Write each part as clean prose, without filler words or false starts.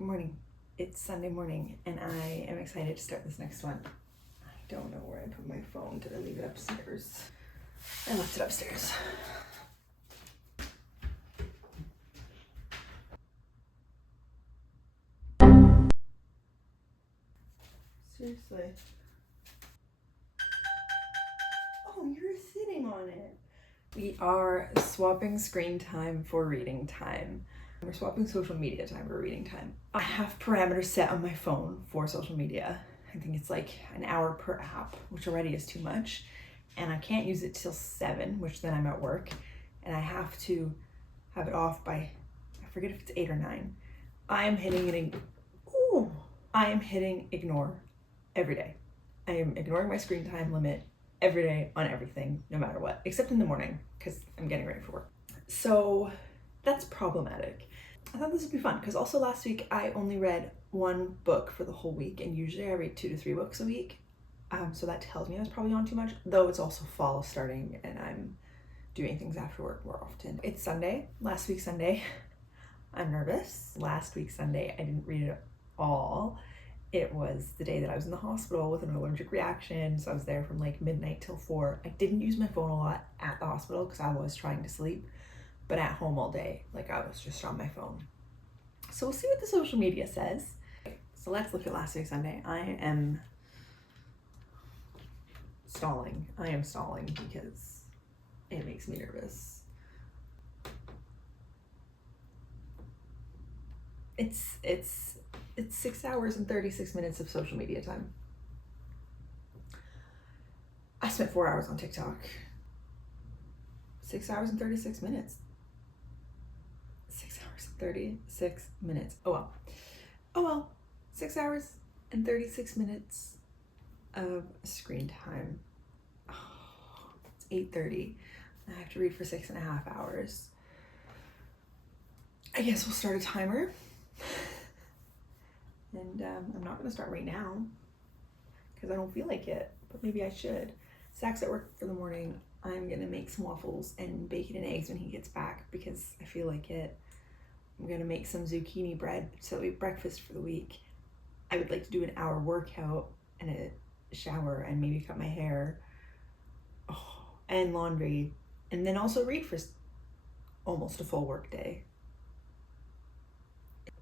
Good morning. It's Sunday morning and I am excited to start this next one. I don't know where I put my phone. Did I leave it upstairs? I left it upstairs. Seriously. Oh, you're sitting on it. We are swapping screen time for reading time. We're swapping social media time for reading time. I have parameters set on my phone for social media. I think it's like an hour per app, which already is too much. And I can't use it till 7, which then I'm at work. And I have to have it off by, I forget if it's 8 or 9. I am hitting ignore every day. I am ignoring my screen time limit every day on everything, no matter what, except in the morning, because I'm getting ready for work. So that's problematic. I thought this would be fun, because also last week I only read 1 book for the whole week, and usually I read 2 to 3 books a week. So that tells me I was probably on too much, though it's also fall starting and I'm doing things after work more often. It's Sunday, last week Sunday. I'm nervous. Last week Sunday I didn't read it all. It was the day that I was in the hospital with an allergic reaction, so I was there from like midnight till 4. I didn't use my phone a lot at the hospital because I was trying to sleep, but at home all day, like I was just on my phone. So we'll see what the social media says. So let's look at last week Sunday. I am stalling because it makes me nervous. It's 6 hours and 36 minutes of social media time. I spent 4 hours on TikTok. 6 hours and 36 minutes. 6 hours and 36 minutes. Oh well. 6 hours and 36 minutes of screen time. Oh, it's 8:30. I have to read for 6.5 hours. I guess we'll start a timer. And I'm not gonna start right now because I don't feel like it, but maybe I should. Zach's at work for the morning. I'm gonna make some waffles and bacon and eggs when he gets back because I feel like it. I'm gonna make some zucchini bread so we have breakfast for the week. I would like to do an hour workout and a shower and maybe cut my hair. Oh, and laundry, and then also read for almost a full work day.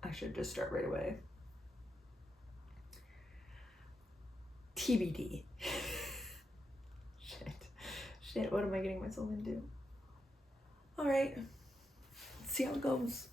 I should just start right away. TBD. Shit, what am I getting myself into? All right, let's see how it goes.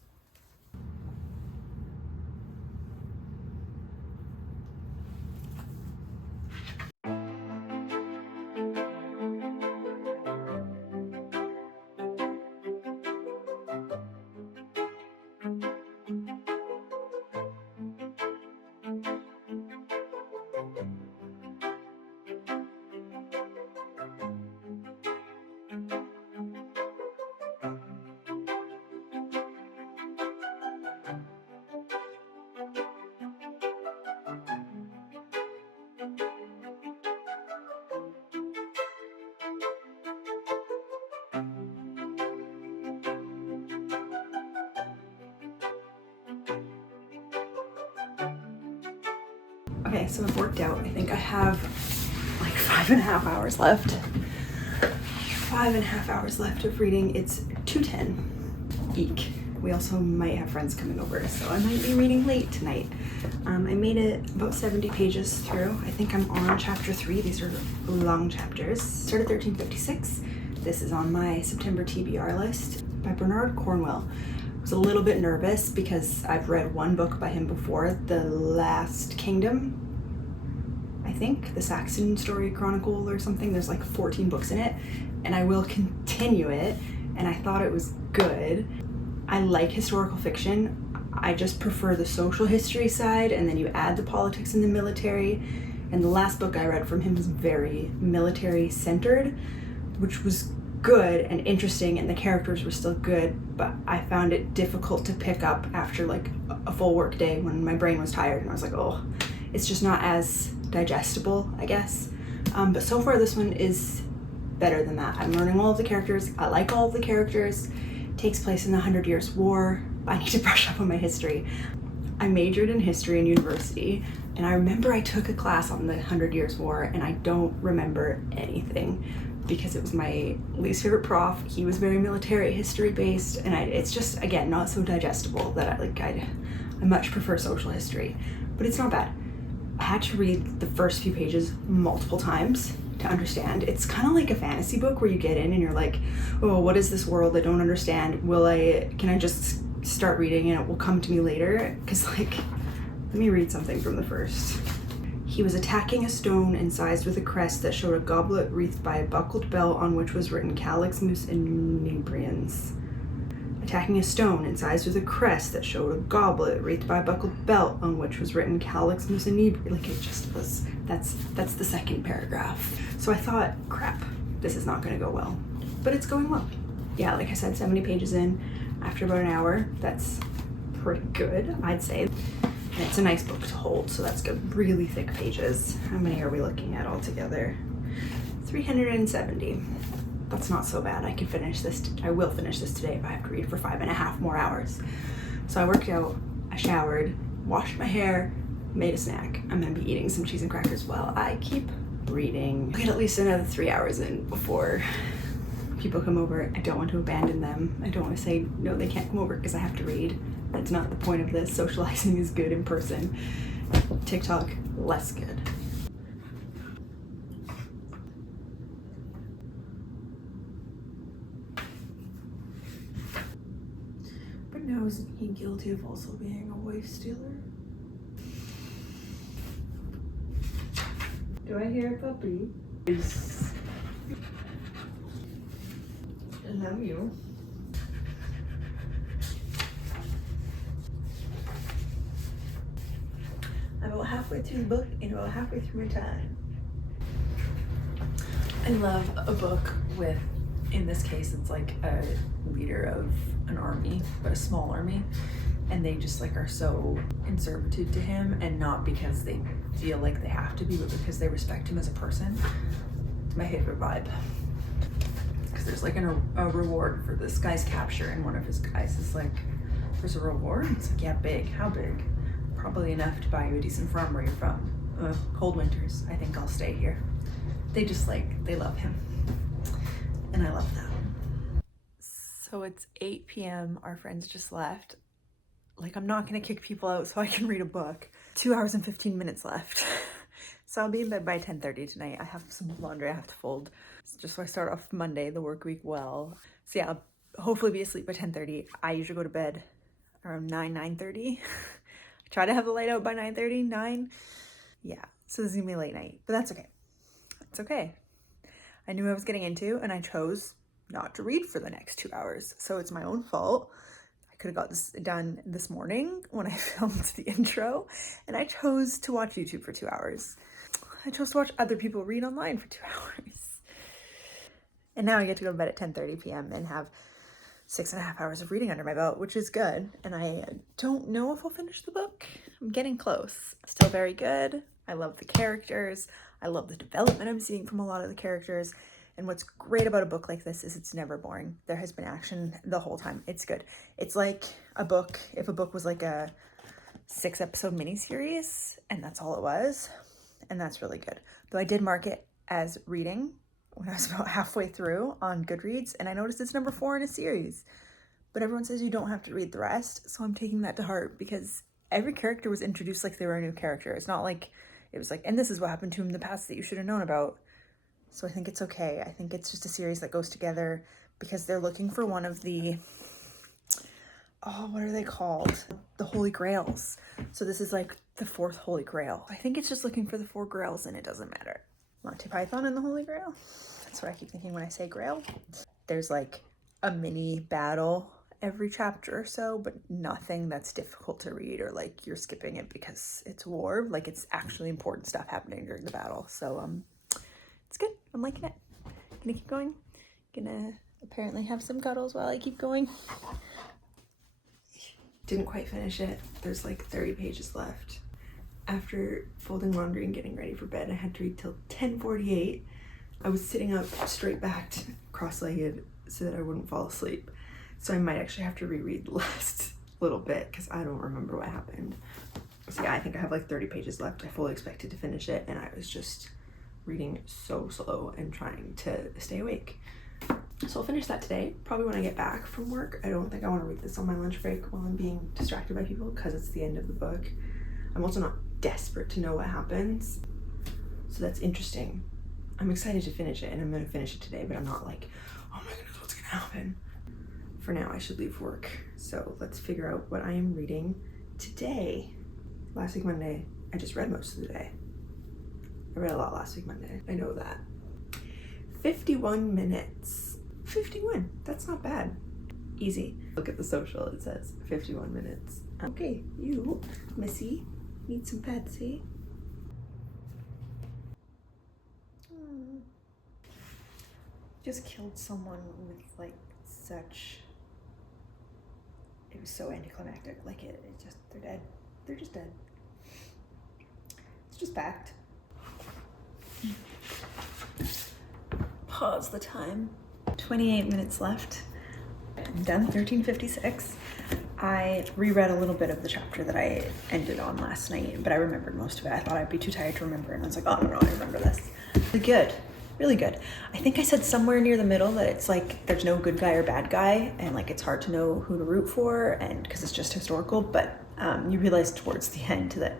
Okay, so I've worked out. I think I have like 5.5 hours left. 5.5 hours left of reading. It's 2:10. Eek. We also might have friends coming over, so I might be reading late tonight. I made it about 70 pages through. I think I'm on chapter 3. These are long chapters. Started 1356. This is on my September TBR list by Bernard Cornwell. I was a little bit nervous because I've read 1 book by him before, The Last Kingdom. I think the Saxon Story Chronicle or something. There's like 14 books in it, and I will continue it, and I thought it was good. I like historical fiction. I just prefer the social history side, and then you add the politics and the military. And the last book I read from him was very military centered, which was good and interesting, and the characters were still good, but I found it difficult to pick up after like a full work day when my brain was tired, and I was like, oh, it's just not as digestible, I guess. But so far this one is better than that. I'm learning all of the characters. I like all of the characters. It takes place in the 100 Years' War. I need to brush up on my history. I majored in history in university, and I remember I took a class on the 100 Years' War, and I don't remember anything because it was my least favorite prof. He was very military history based, and it's just, again, not so digestible that I much prefer social history, but it's not bad. I had to read the first few pages multiple times to understand. It's kind of like a fantasy book where you get in and you're like, oh, what is this world? I don't understand. Can I just start reading and it will come to me later? Because let me read something from the first. He was attacking a stone incised with a crest that showed a goblet wreathed by a buckled belt on which was written Calix Mus Inebrians. Attacking a stone incised with a crest that showed a goblet wreathed by a buckled belt on which was written Calix Mus Inebrians. It just was, that's the second paragraph. So I thought, crap, this is not gonna go well. But it's going well. Yeah, like I said, 70 pages in after about an hour. That's pretty good, I'd say. And it's a nice book to hold, so that's good. Really thick pages. How many are we looking at altogether? 370. That's not so bad. I will finish this today if I have to read for 5.5 more hours. So I worked out, I showered, washed my hair, made a snack. I'm gonna be eating some cheese and crackers while I keep reading. I'll get at least another 3 hours in before people come over. I don't want to abandon them. I don't want to say, no, they can't come over because I have to read. That's not the point of this. Socializing is good in person. TikTok, less good. But now, isn't he guilty of also being a wife stealer? Do I hear a puppy? I love you. I'm about halfway through the book and about halfway through my time. I love a book with, in this case, it's like a leader of an army, but a small army, and they just are so in servitude to him, and not because they feel like they have to be, but because they respect him as a person. It's my favorite vibe. Because there's a reward for this guy's capture, and one of his guys is like, there's a reward? It's like, yeah, big. How big? Probably enough to buy you a decent farm where you're from. Cold winters. I think I'll stay here. They just they love him. And I love that. So it's 8 p.m. Our friends just left. I'm not gonna kick people out so I can read a book. 2 hours and 15 minutes left. So I'll be in bed by 10:30 tonight. I have some laundry I have to fold. Just so I start off Monday, the work week, well. So yeah, I'll hopefully be asleep by 10:30. I usually go to bed around 9:30. I try to have the light out by 9:30, 9. Yeah, so this is gonna be a late night, but that's okay. It's okay. I knew what I was getting into, and I chose not to read for the next 2 hours. So it's my own fault. I could have got this done this morning when I filmed the intro, and I chose to watch YouTube for 2 hours. I chose to watch other people read online for 2 hours. And now I get to go to bed at 10:30 p.m. and have 6.5 hours of reading under my belt, which is good. And I don't know if I'll finish the book. I'm getting close. Still very good. I love the characters. I love the development I'm seeing from a lot of the characters. And what's great about a book like this is it's never boring. There has been action the whole time. It's good. It's like a book, if a book was like a 6-episode miniseries, and that's all it was. And that's really good. Though I did mark it as reading when I was about halfway through on Goodreads, and I noticed it's number 4 in a series. But everyone says you don't have to read the rest, so I'm taking that to heart because every character was introduced like they were a new character. It's not like it was and this is what happened to him in the past that you should have known about. So I think it's okay. I think it's just a series that goes together because they're looking for one of the, what are they called? The Holy Grails. So this is the 4th Holy Grail. I think it's just looking for the 4 Grails, and it doesn't matter. Monty Python and the Holy Grail. That's what I keep thinking when I say Grail. There's a mini battle every chapter or so, but nothing that's difficult to read or you're skipping it because it's war. It's actually important stuff happening during the battle. So it's good. I'm liking it. Gonna keep going. Gonna apparently have some cuddles while I keep going. Didn't quite finish it. There's 30 pages left. After folding laundry and getting ready for bed, I had to read till 10:48. I was sitting up straight backed, cross-legged, so that I wouldn't fall asleep. So I might actually have to reread the last little bit because I don't remember what happened. So yeah, I think I have like 30 pages left. I fully expected to finish it, and I was just reading so slow and trying to stay awake. So I'll finish that today, probably when I get back from work. I don't think I want to read this on my lunch break while I'm being distracted by people because it's the end of the book. I'm also not desperate to know what happens, so that's interesting. I'm excited to finish it, and I'm going to finish it today, but I'm not like, oh my goodness, what's going to happen? For now, I should leave work, so let's figure out what I am reading today. Last week Monday, I just read most of the day. I read a lot last week Monday, I know that. 51 minutes. 51, that's not bad. Easy. Look at the social, it says 51 minutes. Okay, you, Missy, need some Pepsi. Just killed someone with like such, it was so anticlimactic. Like it just, they're dead. They're just dead. It's just fact. Pause the time. 28 minutes left. I'm done, 1356. I reread a little bit of the chapter that I ended on last night, but I remembered most of it. I thought I'd be too tired to remember, and I was like, oh no, I remember this. Really good, really good. I think I said somewhere near the middle that it's like there's no good guy or bad guy, and like it's hard to know who to root for, and because it's just historical, but you realize towards the end that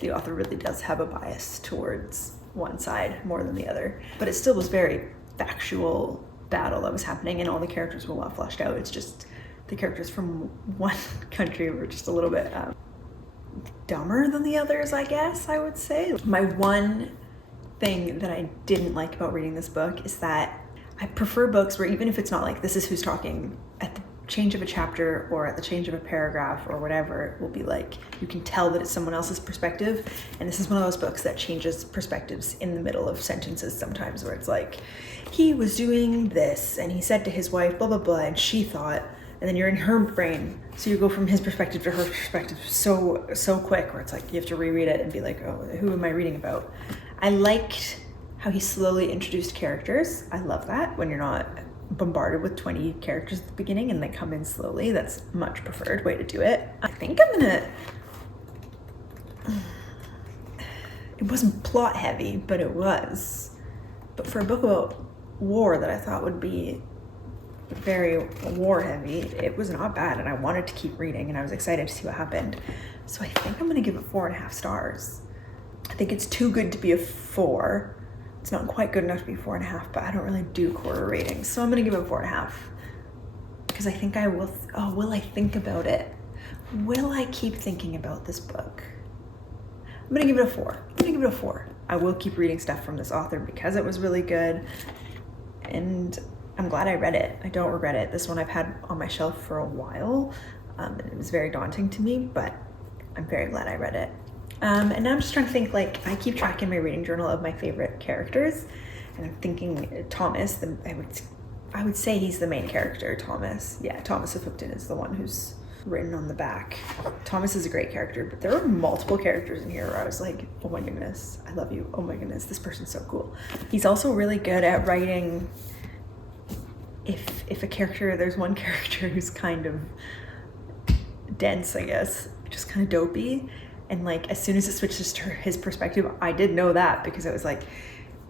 the author really does have a bias towards one side more than the other. But it still was very factual battle that was happening, and all the characters were well fleshed out. It's just the characters from one country were just a little bit dumber than the others, I guess I would say. My one thing that I didn't like about reading this book is that I prefer books where even if it's not like this is who's talking, at the change of a chapter or at the change of a paragraph or whatever, it will be like you can tell that it's someone else's perspective. And this is one of those books that changes perspectives in the middle of sentences sometimes, where it's like, he was doing this and he said to his wife blah blah blah and she thought, and then you're in her brain, so you go from his perspective to her perspective so quick, where it's like you have to reread it and be like, oh, who am I reading about? I liked how he slowly introduced characters. I love that when you're not bombarded with 20 characters at the beginning and they come in slowly. That's much preferred way to do it. I think I'm gonna, it wasn't plot heavy, but it was. But for a book about war that I thought would be very war heavy, it was not bad, and I wanted to keep reading and I was excited to see what happened. So I think I'm gonna give it 4.5 stars. I think it's too good to be a 4. It's not quite good enough to be 4.5, but I don't really do quarter ratings, so I'm gonna give it 4.5 because I think I will. Will I think about it? Will I keep thinking about this book? I'm gonna give it a 4. I'm gonna give it a 4. I will keep reading stuff from this author because it was really good, and I'm glad I read it. I don't regret it. This one I've had on my shelf for a while, and it was very daunting to me, but I'm very glad I read it. And now I'm just trying to think, like, I keep tracking my reading journal of my favorite characters, and I'm thinking Thomas, I would say he's the main character, Thomas. Yeah, Thomas of Hookton is the one who's written on the back. Thomas is a great character, but there were multiple characters in here where I was like, oh my goodness, I love you. Oh my goodness, this person's so cool. He's also really good at writing, if a character, there's one character who's kind of dense, I guess, just kind of dopey. And like, as soon as it switches to his perspective, I did know that because it was like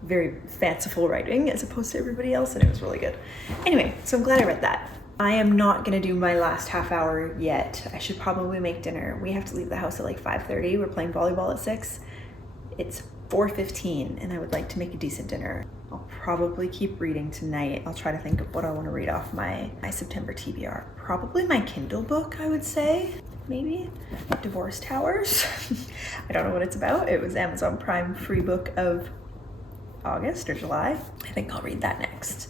very fanciful writing as opposed to everybody else, and it was really good. Anyway, so I'm glad I read that. I am not gonna do my last half hour yet. I should probably make dinner. We have to leave the house at like 5:30. We're playing volleyball at 6. It's 4:15 and I would like to make a decent dinner. I'll probably keep reading tonight. I'll try to think of what I want to read off my September TBR. Probably my Kindle book, I would say. Maybe Divorce Towers. I don't know what it's about. It was Amazon Prime free book of August or July. I think I'll read that next.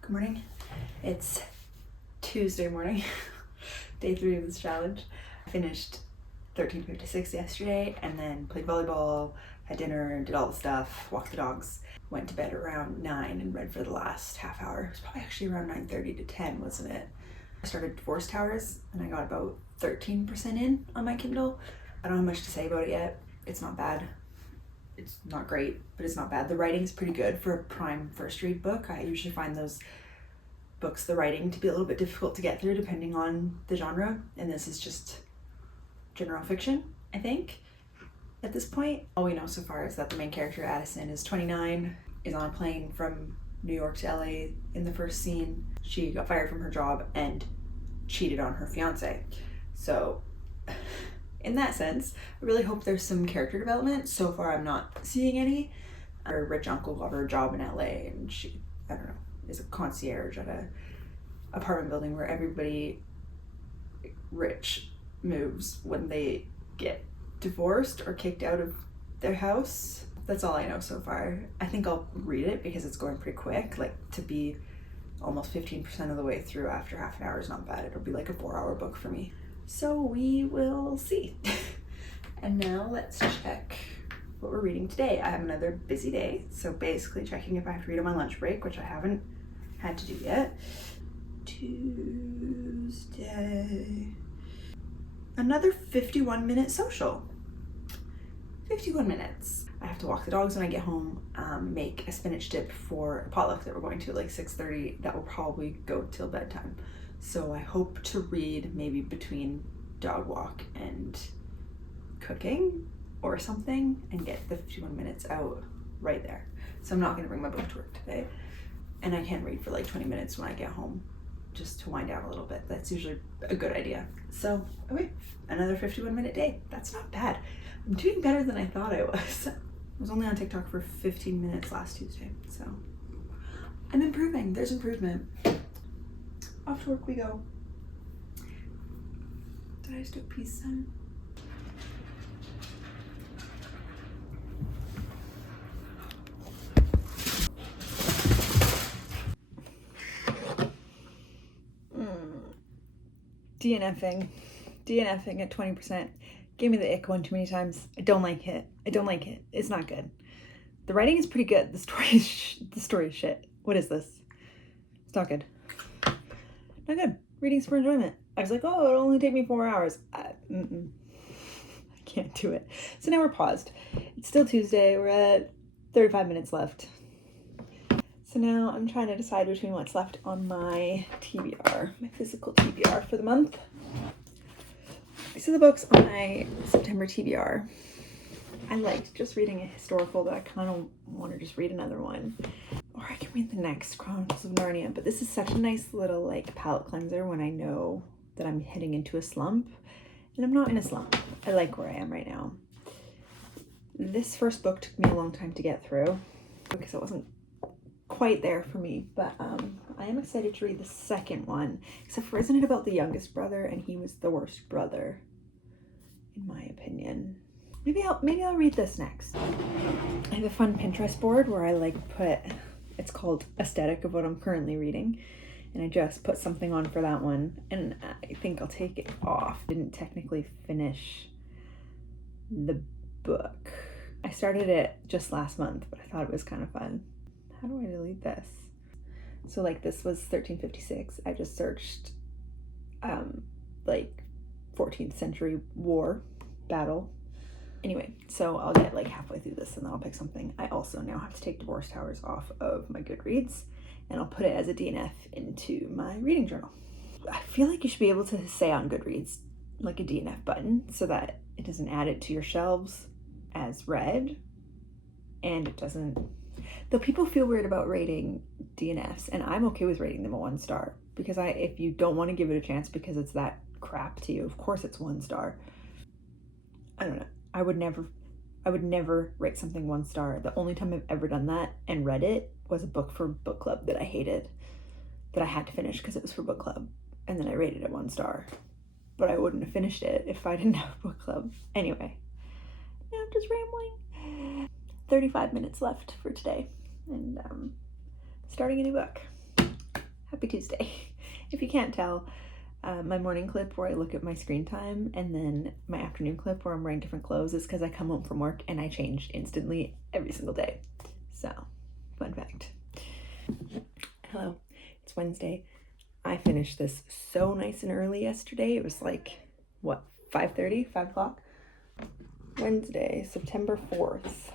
Good morning. It's Tuesday morning, day 3 of this challenge. I finished 1356 yesterday and then played volleyball, had dinner, did all the stuff, walked the dogs, went to bed around 9 and read for the last half hour. It was probably actually around 9:30 to 10, wasn't it? I started Divorce Towers and I got about 13% in on my Kindle. I don't have much to say about it yet. It's not bad. It's not great, but it's not bad. The writing's pretty good for a prime first read book. I usually find those books, the writing, to be a little bit difficult to get through depending on the genre, and this is just general fiction, I think, at this point. All we know so far is that the main character, Addison, is 29, is on a plane from New York to LA. In the first scene, she got fired from her job and cheated on her fiance. So in that sense, I really hope there's some character development. So far I'm not seeing any. Her rich uncle got her a job in LA, and she, I don't know, is a concierge at a apartment building where everybody rich moves when they get divorced or kicked out of their house. That's all I know so far. I think I'll read it because it's going pretty quick. Like, to be almost 15% of the way through after half an hour is not bad. It'll be like a 4-hour book for me. So we will see. And now let's check what we're reading today. I have another busy day, so basically checking if I have to read on my lunch break, which I haven't had to do yet. Tuesday. Another 51-minute social. 51 minutes. I have to walk the dogs when I get home, make a spinach dip for a potluck that we're going to at like 6:30. That will probably go till bedtime. So I hope to read maybe between dog walk and cooking or something and get the 51 minutes out right there. So I'm not gonna bring my book to work today. And I can read for like 20 minutes when I get home, just to wind down a little bit. That's usually a good idea. So, okay, another 51-minute day. That's not bad. I'm doing better than I thought I was. I was only on TikTok for 15 minutes last Tuesday, so I'm improving. There's improvement. Off to work we go. Did I just do a peace sign? DNFing at 20%. Gave me the ick one too many times. I don't like it. It's not good. The writing is pretty good. The story is shit. What is this? It's not good. Not good. Reading's for enjoyment. I was like, oh, it'll only take me 4 hours. I can't do it. So now we're paused. It's still Tuesday. We're at 35 minutes left. So now I'm trying to decide between what's left on my TBR, my physical TBR for the month. These are the books on my September TBR. I liked just reading a historical, but I kind of want to just read another one. Or I can read the next, Chronicles of Narnia, but this is such a nice little like palate cleanser when I know that I'm heading into a slump. And I'm not in a slump. I like where I am right now. This first book took me a long time to get through because it wasn't quite there for me, but I am excited to read the second one, except for isn't it about the youngest brother and he was the worst brother, in my opinion. Maybe I'll read this next. I have a fun Pinterest board where I like put, it's called Aesthetic of what I'm currently reading, and I just put something on for that one, and I think I'll take it off. Didn't technically finish the book. I started it just last month, but I thought it was kind of fun. How do I delete this? So like this was 1356. I just searched like 14th century war battle. Anyway, so I'll get like halfway through this and then I'll pick something. I also now have to take Divorce Towers off of my Goodreads and I'll put it as a DNF into my reading journal. I feel like you should be able to say on Goodreads like a DNF button so that it doesn't add it to your shelves as read, and it doesn't, though people feel weird about rating DNFs, and I'm okay with rating them a 1 star because if you don't want to give it a chance because it's that crap to you, of course it's 1 star. I don't know. I would never rate something 1 star. The only time I've ever done that and read it was a book for book club that I hated, that I had to finish because it was for book club, and then I rated it 1 star. But I wouldn't have finished it if I didn't have a book club. Anyway, now I'm just rambling. 35 minutes left for today, and starting a new book. Happy Tuesday. If you can't tell, my morning clip where I look at my screen time and then my afternoon clip where I'm wearing different clothes is because I come home from work and I change instantly every single day. So, fun fact. Hello, it's Wednesday. I finished this so nice and early yesterday. It was like, what, 5:30, 5 o'clock? Wednesday, September 4th.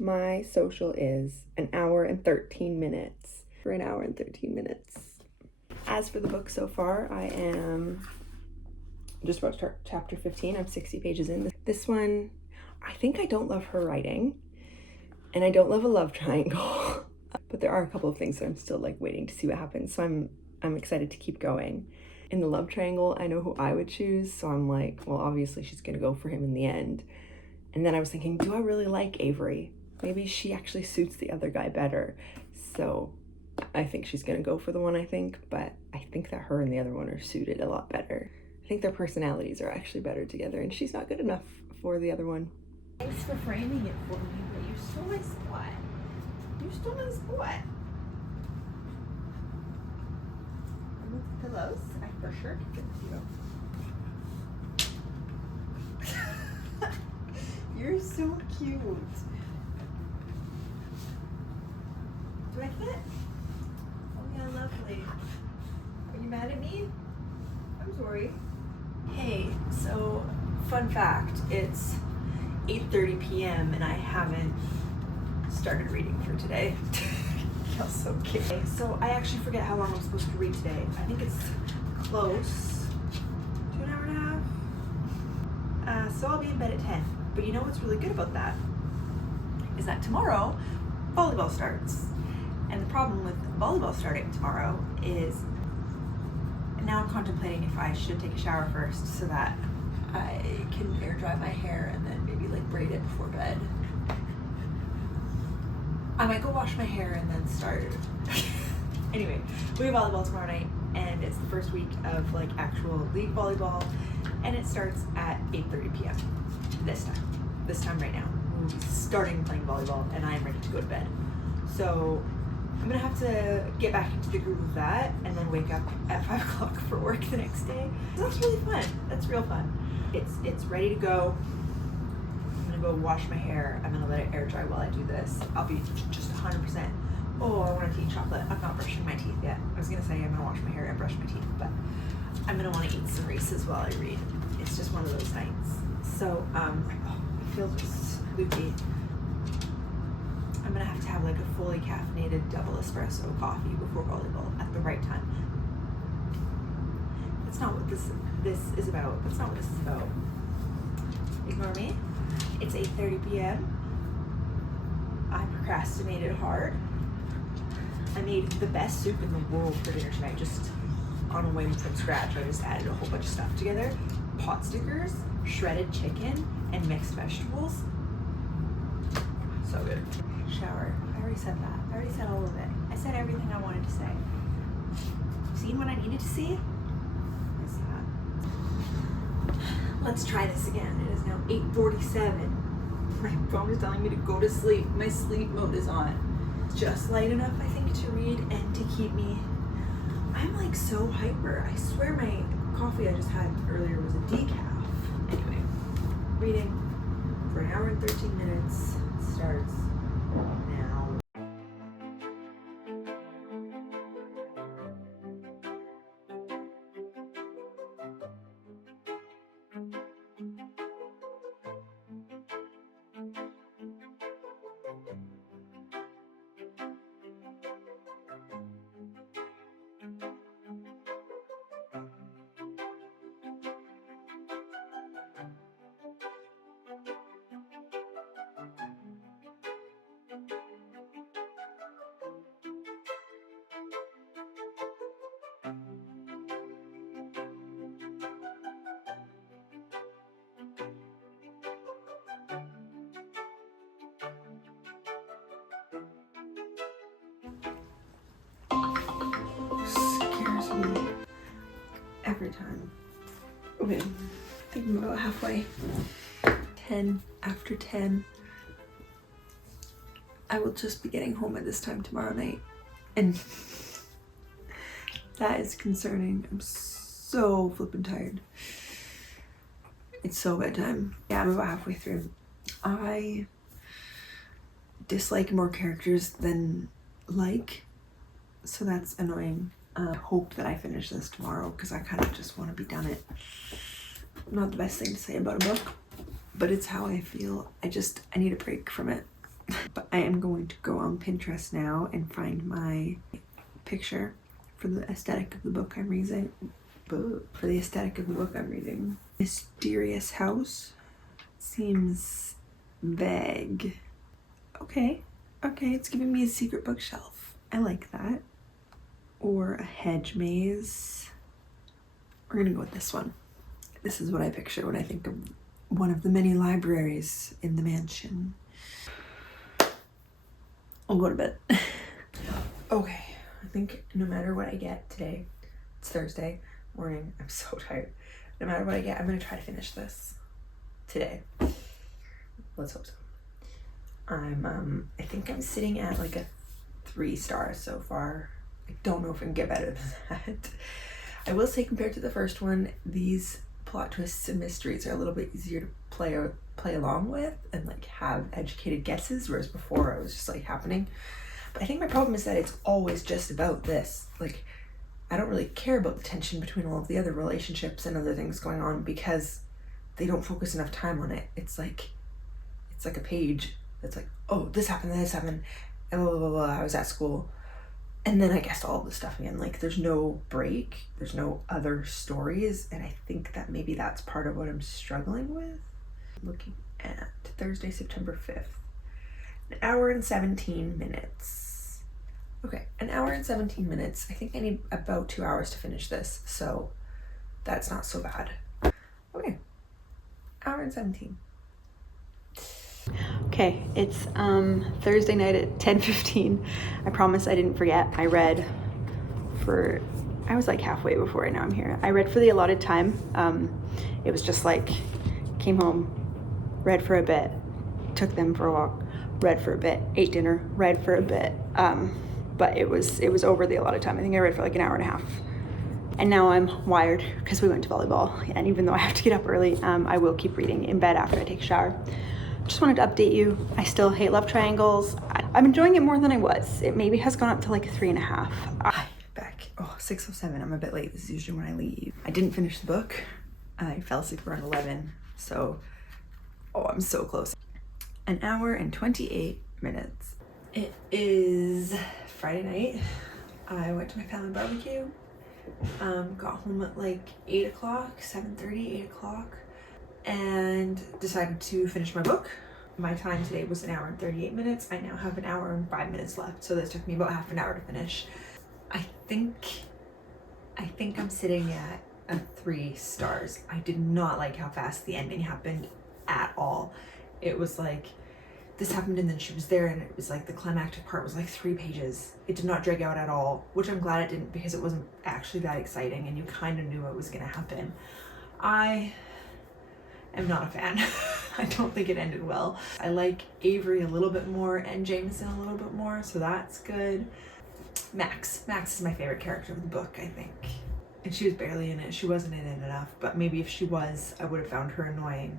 My social is an hour and 13 minutes. For an hour and 13 minutes. As for the book so far, I am just about to start chapter 15. I'm 60 pages in. This one, I think I don't love her writing, and I don't love a love triangle. But there are a couple of things that I'm still like waiting to see what happens. So I'm excited to keep going. In the love triangle, I know who I would choose. So I'm like, well, obviously she's gonna go for him in the end. And then I was thinking, do I really like Avery? Maybe she actually suits the other guy better. So I think she's gonna go for the one I think, but I think that her and the other one are suited a lot better. I think their personalities are actually better together, and she's not good enough for the other one. Thanks for framing it for me, but you stole my spot. You stole my spot. And with the pillows, I for sure could give you. You're so cute. Do I fit? Oh yeah, lovely. Are you mad at me? I'm sorry. Hey, so fun fact, it's 8:30 p.m. and I haven't started reading for today. Feels so cute. So I actually forget how long I'm supposed to read today. I think it's close to an hour and a half. So I'll be in bed at 10. But you know what's really good about that is that tomorrow volleyball starts. And the problem with volleyball starting tomorrow is now I'm contemplating if I should take a shower first so that I can air dry my hair and then maybe like braid it before bed. I might go wash my hair and then start. Anyway, we have volleyball tomorrow night, and it's the first week of like actual league volleyball, and it starts at 8:30 p.m. This time right now. We'll be starting playing volleyball, and I am ready to go to bed. So I'm gonna have to get back into the groove of that, and then wake up at 5 o'clock for work the next day. So that's really fun. That's real fun. It's ready to go. I'm gonna go wash my hair. I'm gonna let it air dry while I do this. I'll be just 100%. Oh, I wanted to eat chocolate. I'm not brushing my teeth yet. I was gonna say I'm gonna wash my hair and brush my teeth, but I'm gonna want to eat some Reese's while I read. It's just one of those nights. So I feel just loopy. I'm gonna have to have like a fully caffeinated double espresso coffee before volleyball at the right time. That's not what this is about. That's not what this is about. Ignore me. It's 8:30 p.m. I procrastinated hard. I made the best soup in the world for dinner tonight, just on a whim from scratch. I just added a whole bunch of stuff together. Pot stickers, shredded chicken, and mixed vegetables. So good. Shower. I already said that. I already said all of it. I said everything I wanted to say. Seen what I needed to see? I saw it. Let's try this again. It is now 8:47. My phone is telling me to go to sleep. My sleep mode is on. Just light enough, I think, to read and to keep me. I'm like so hyper. I swear my coffee I just had earlier was a decaf. Anyway, reading for an hour and 13 minutes starts now. Scares me every time. Okay, I think I'm about halfway. 10 after 10. I will just be getting home at this time tomorrow night, and that is concerning. I'm so flippin' tired. It's so bedtime. Yeah, I'm about halfway through. I dislike more characters than like, so that's annoying. I hope that I finish this tomorrow because I kind of just want to be done it. Not the best thing to say about a book, but it's how I feel. I need a break from it. But I am going to go on Pinterest now and find my picture for the aesthetic of the book I'm reading. Mysterious house seems vague. Okay, it's giving me a secret bookshelf. I like that. Or a hedge maze. We're gonna go with this one. This is what I picture when I think of one of the many libraries in the mansion. I'll go to bed. Okay, I think no matter what I get today, it's Thursday morning, I'm so tired. No matter what I get, I'm gonna try to finish this today. Let's hope so. I think I'm sitting at like a 3 stars so far. I don't know if I can get better than that. I will say, compared to the first one, these plot twists and mysteries are a little bit easier to play along with and like have educated guesses, whereas before it was just like happening. But I think my problem is that it's always just about this. Like, I don't really care about the tension between all of the other relationships and other things going on because they don't focus enough time on it. It's like a page that's like, oh, this happened, and blah, blah, blah, blah. I was at school. And then I guessed all of the stuff again. Like, there's no break, there's no other stories, and I think that maybe that's part of what I'm struggling with. Looking at Thursday, September 5th. An hour and 17 minutes. Okay, an hour and 17 minutes. I think I need about 2 hours to finish this, so that's not so bad. Okay, hour and 17. Okay, it's Thursday night at 10:15. I promise I didn't forget. I was like halfway before I know I'm here. I read for the allotted time. It was just like, came home, read for a bit, took them for a walk, read for a bit, ate dinner, read for a bit. But it was over the allotted time. I think I read for like an hour and a half. And now I'm wired because we went to volleyball. And even though I have to get up early, I will keep reading in bed after I take a shower. Just wanted to update you. I still hate love triangles. I'm enjoying it more than I was. It maybe has gone up to like 3.5. Back. 6:07. I'm a bit late. This is usually when I leave. I didn't finish the book. I fell asleep around 11. So, I'm so close. An hour and 28 minutes. It is Friday night. I went to my family barbecue. Got home at like 8 o'clock, 7:30, 8 o'clock. And decided to finish my book. My time today was an hour and 38 minutes. I now have an hour and 5 minutes left, so this took me about half an hour to finish. I think I'm sitting at a 3 stars. I did not like how fast the ending happened at all. It was like, this happened and then she was there, and it was like the climactic part was like 3 pages. It did not drag out at all, which I'm glad it didn't, because it wasn't actually that exciting and you kind of knew what was gonna happen. I am not a fan. I don't think it ended well. I like Avery a little bit more and Jameson a little bit more, so that's good. Max is my favorite character of the book, I think. And she was barely in it. She wasn't in it enough, but maybe if she was, I would have found her annoying.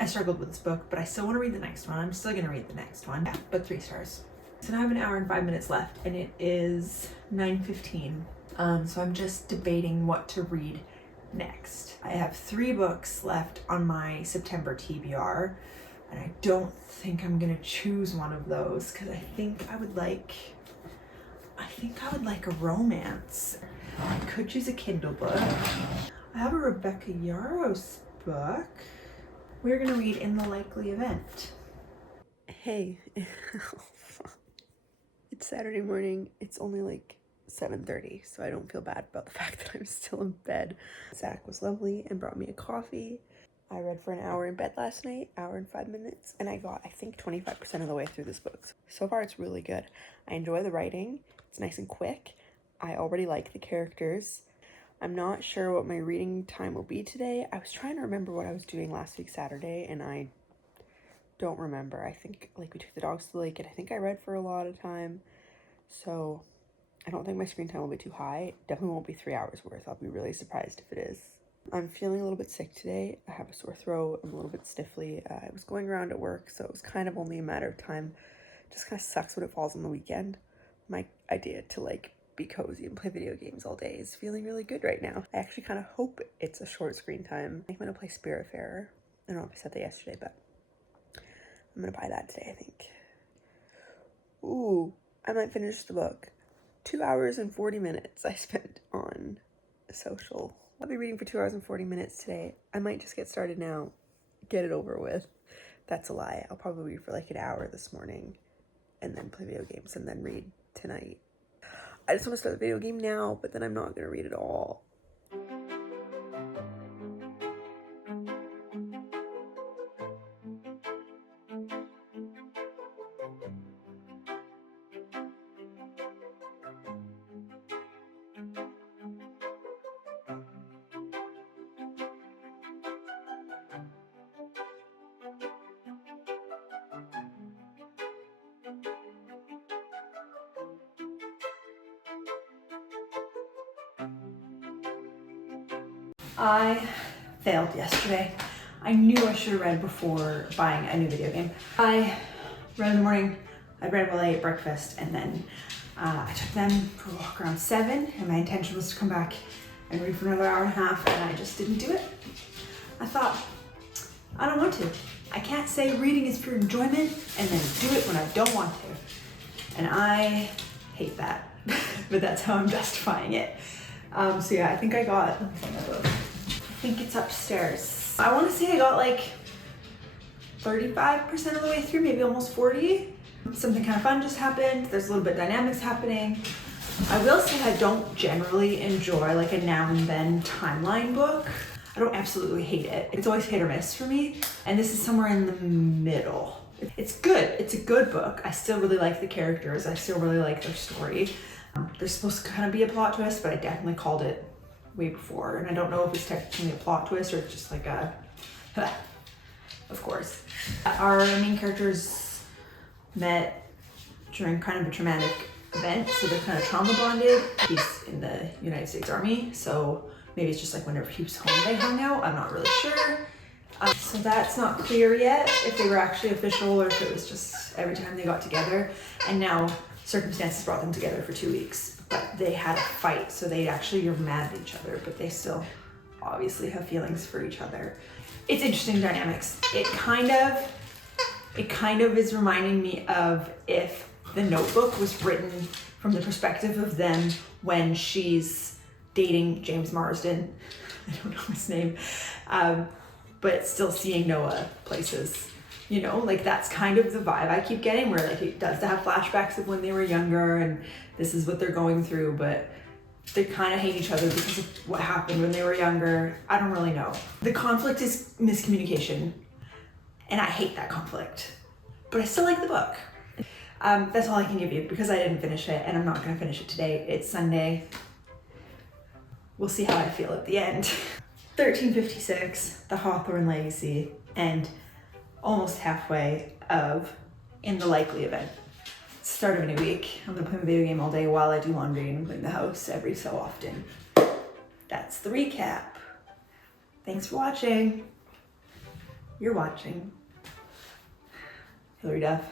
I struggled with this book, but I still want to read the next one. I'm still gonna read the next one. Yeah, but 3 stars. So now I have an hour and 5 minutes left, and it is 9:15. So I'm just debating what to read next. I have 3 books left on my September TBR, and I don't think I'm gonna choose one of those because I think I would like a romance. I could choose a Kindle book. I have a Rebecca Yarros book. We're gonna read In the Likely Event. Hey, it's Saturday morning. It's only like 7:30, so I don't feel bad about the fact that I'm still in bed. Zach was lovely and brought me a coffee. I read for an hour in bed last night, hour and 5 minutes, and I got, I think, 25% of the way through this book. So far, it's really good. I enjoy the writing. It's nice and quick. I already like the characters. I'm not sure what my reading time will be today. I was trying to remember what I was doing last week Saturday, and I don't remember. I think like we took the dogs to the lake, and I think I read for a lot of time. So I don't think my screen time will be too high. Definitely won't be 3 hours worth. I'll be really surprised if it is. I'm feeling a little bit sick today. I have a sore throat. I'm a little bit stiffly. I was going around at work, so it was kind of only a matter of time. It just kind of sucks when it falls on the weekend. My idea to like be cozy and play video games all day is feeling really good right now. I actually kind of hope it's a short screen time. I'm gonna play Spiritfarer. I don't know if I said that yesterday, but I'm gonna buy that today, I think. Ooh, I might finish the book. 2 hours and 40 minutes I spent on social. I'll be reading for 2 hours and 40 minutes today. I might just get started now, get it over with. That's a lie. I'll probably read for like an hour this morning and then play video games and then read tonight. I just want to start the video game now, but then I'm not going to read it all. I failed yesterday. I knew I should have read before buying a new video game. I read in the morning, I read while I ate breakfast, and then I took them for a walk around 7, and my intention was to come back and read for another hour and a half, and I just didn't do it. I thought, I don't want to. I can't say reading is pure enjoyment and then do it when I don't want to. And I hate that, but that's how I'm justifying it. So yeah, I think I got, let me find my book. I think it's upstairs. I want to say I got like 35% of the way through, maybe almost 40. Something kind of fun just happened. There's a little bit of dynamics happening. I will say I don't generally enjoy like a now and then timeline book. I don't absolutely hate it. It's always hit or miss for me. And this is somewhere in the middle. It's good. It's a good book. I still really like the characters. I still really like their story. There's supposed to kind of be a plot twist, but I definitely called it way before. And I don't know if it's technically a plot twist or it's just like a, of course. Our main characters met during kind of a traumatic event, so they're kind of trauma bonded. He's in the United States Army, so maybe it's just like whenever he was home they hung out. I'm not really sure. So that's not clear yet, if they were actually official or if it was just every time they got together. And now circumstances brought them together for 2 weeks, but they had a fight, so they actually are mad at each other, but they still obviously have feelings for each other. It's interesting dynamics. It kind of is reminding me of if The Notebook was written from the perspective of them when she's dating James Marsden. I don't know his name, but still seeing Noah places. You know, like that's kind of the vibe I keep getting, where like it does have flashbacks of when they were younger and this is what they're going through, but they kind of hate each other because of what happened when they were younger. I don't really know. The conflict is miscommunication, and I hate that conflict, but I still like the book. That's all I can give you because I didn't finish it, and I'm not going to finish it today. It's Sunday. We'll see how I feel at the end. 1356, The Hawthorne Legacy, and almost halfway of In the Likely Event. Start of a new week. I'm gonna play my video game all day while I do laundry and clean the house every so often. That's the recap. Thanks for watching. You're watching. Hilary Duff.